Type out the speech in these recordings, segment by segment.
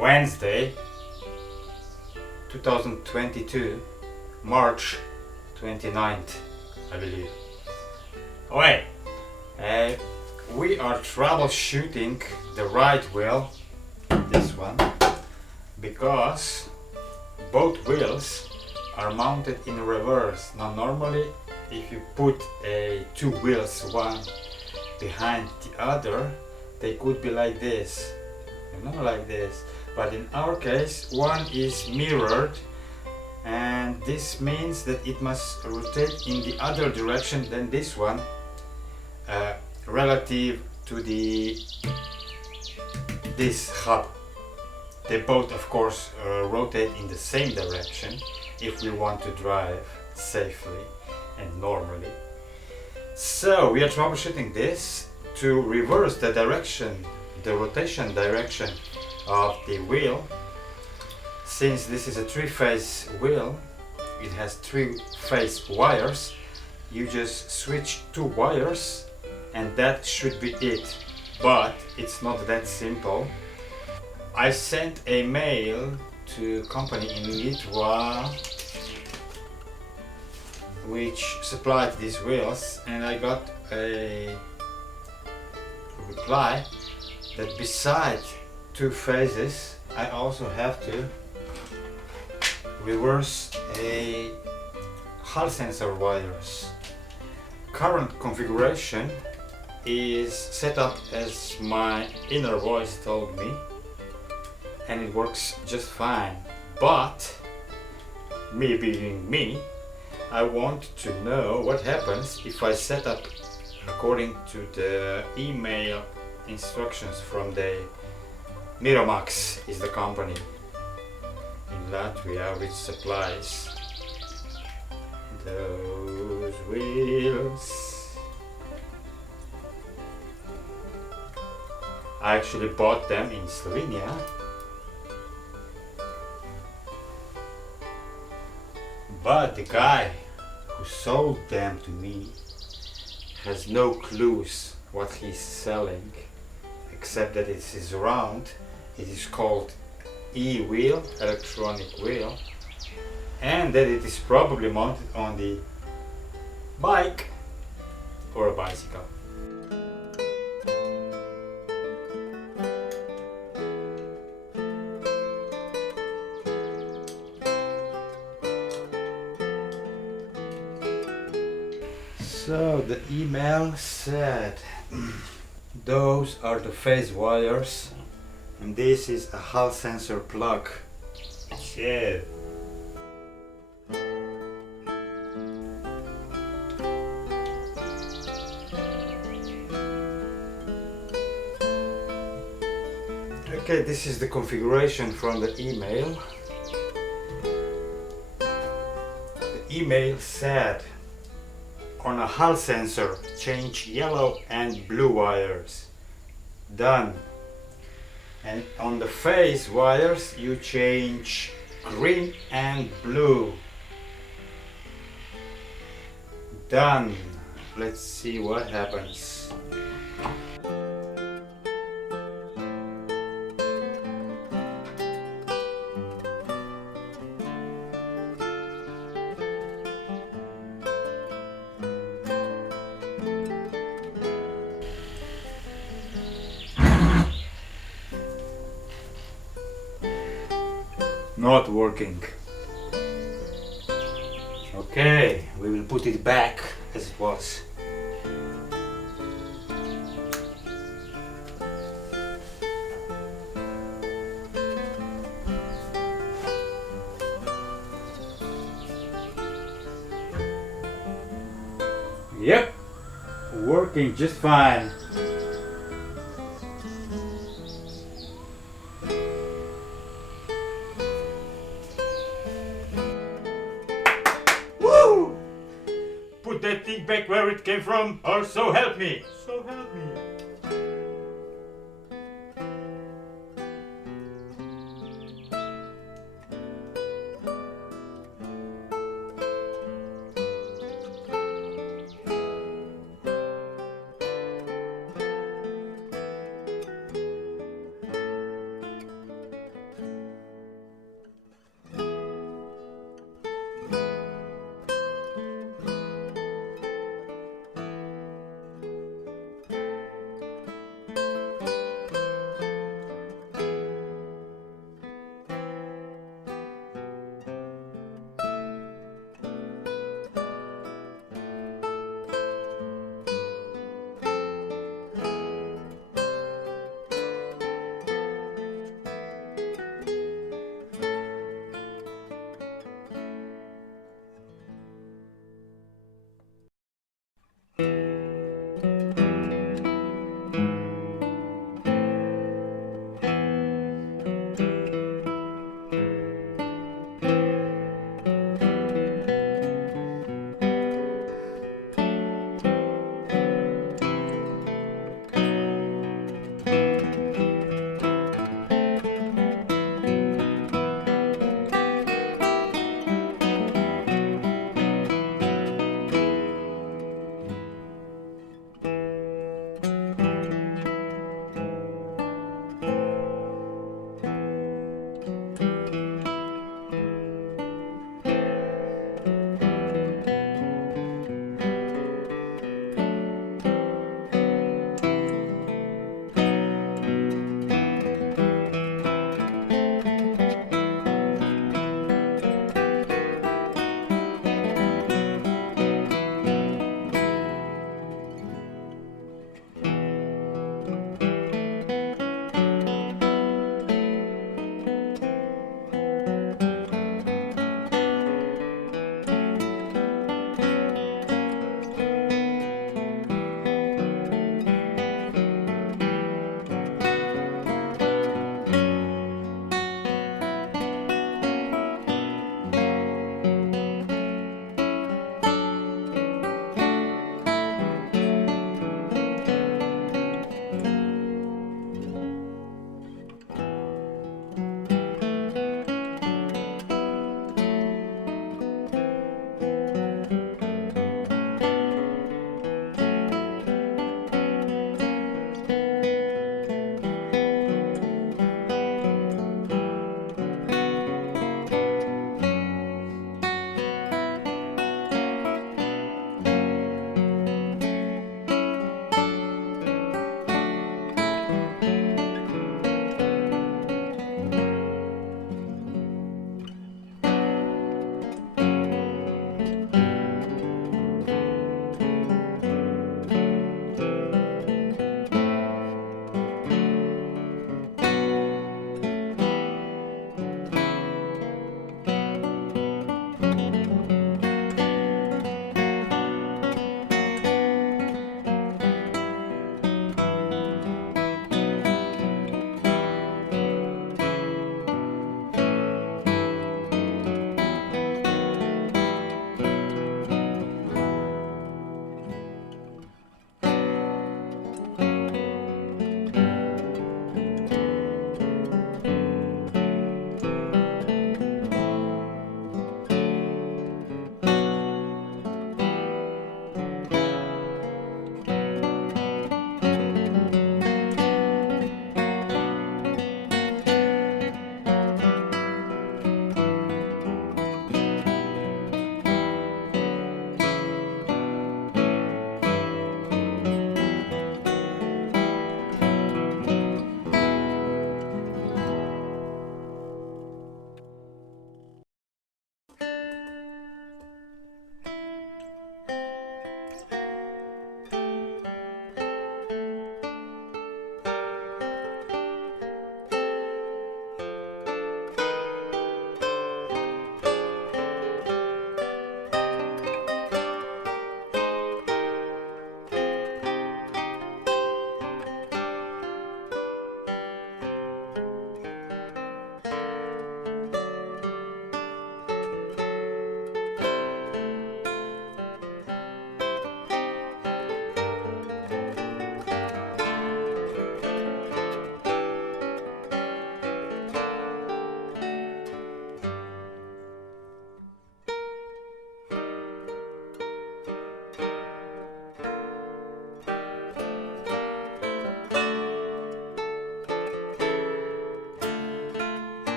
Wednesday, 2022, March 29th, I believe. Alright, we are troubleshooting the right wheel, this one, because both wheels are mounted in reverse. Now normally if you put two wheels one behind the other, they could be like this, like this, but in our case one is mirrored, and this means that it must rotate in the other direction than this one, relative to this hub. They both of course rotate in the same direction if we want to drive safely and normally. So we are troubleshooting this to reverse the direction, the rotation direction of the wheel. Since this is a three-phase wheel, it has three-phase wires, you just switch two wires and that should be it. But it's not that simple. I sent a mail to company in Litva which supplied these wheels, and I got a reply that beside two phases I also have to reverse a Hall sensor wires. Current configuration is set up as my inner voice told me, and it works just fine. But me being me, I want to know what happens if I set up according to the email instructions from the Miromax is the company in Latvia which supplies those wheels. I actually bought them in Slovenia, but the guy who sold them to me has no clues what he's selling, except that it is round. It is called e-wheel, electronic wheel, and that it is probably mounted on the bike or a bicycle. So the email said those are the phase wires and this is a Hall sensor plug. Shit. Okay, this is the configuration from the email. The email said, on a Hall sensor, change yellow and blue wires. Done. And on the phase wires, you change green and blue. Done. Let's see what happens. Not working. Okay, we will put it back as it was. Yep, working just fine. Put that thing back where it came from, or so help me. So help me.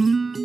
you.